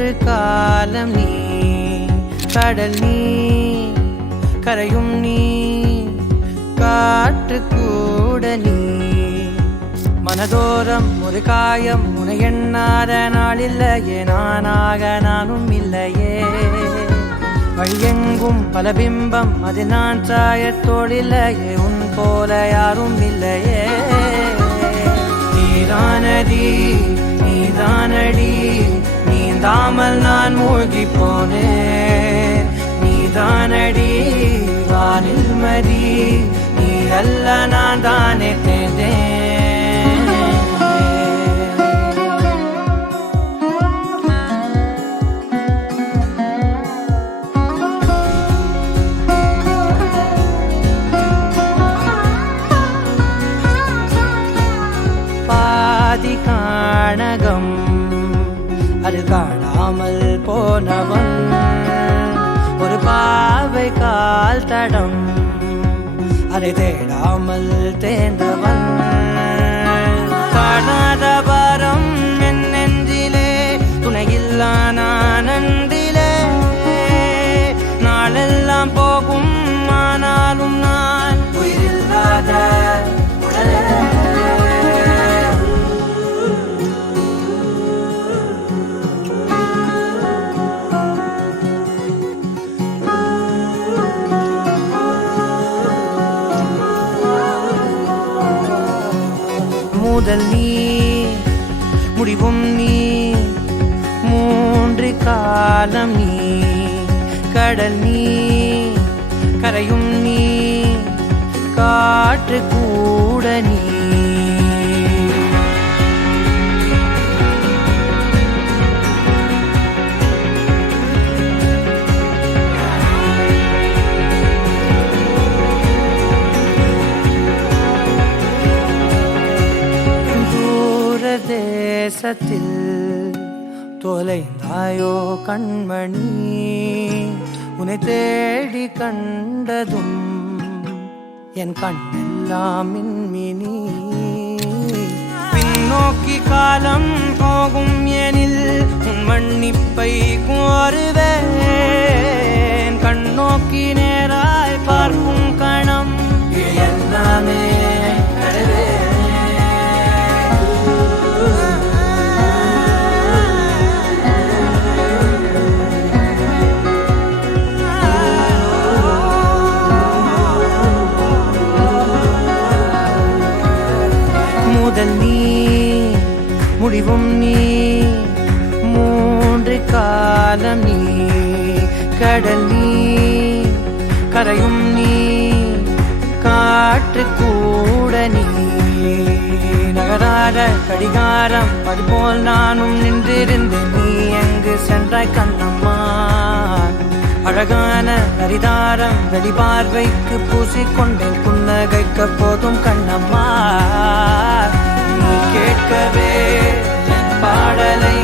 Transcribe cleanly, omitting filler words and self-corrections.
மூன்று காலம் நீ, கடல் நீ, கரையும் நீ, காற்று கூட நீ. மனதோரம் ஒரு காயம் உனை எண்ணாத நாளில்லையே, நானாக நானும் இல்லையே. வழியெங்கும் பல பிம்பம், அது நான் சாயத்தோடில்லையே, உன் போல யாரும் இல்லையே. நீதானடி நீதானடி, நீந்தாமல் நான் மூழ்கி போனேன். நீதானடி வானில் மதி, நீ அல்ல நான் தானே தேர்ந்தேன். பாதி காணகம் அது காணாமல் போனவன், ஒரு பாவை கால் தடம் அதை தேடாமல் தேர்ந்தவன். காணாத பாரம் என் நெஞ்சிலே, துணையில்லா நான் அன்றிலே. நாளெல்லாம் போகும் ஆனாலும் நான் உயிரில்லாத உடலே. முதல் நீ, முடிவும் நீ, மூன்று காலம் நீ, கடல் நீ, கரையும் நீ, காற்று கூட நீ. தேசத்தில் தொலைந்தாயோ கண்மணி, உன்னை தேடி கண்டதும் என் கண்ணெல்லாம் மின்மினி. பின்னோக்கி காலம் போகும் எனில் உன் மன்னிப்பை கோருவேன். கண்ணோக்கி நேராய் பார்க்கும் கணம் எல்லாமே கடவே. முதல் நீ, முடிவும் நீ, மூன்று காலம் நீ, கடல் நீ, கரையும் நீ, காற்று கூட நீ. நகராத கடிகாரம் அதுபோல் நானும் நின்றிருந்தேன், நீ எங்கு சென்றாய் கண்ணம்மா. அழகான ஹரிதாரம் வெளிபார்வைக்கு பூசிக்கொண்டேன், புன்னகைக்க போதும் கண்ணம்மா. நீ கேட்கவே என் பாடலை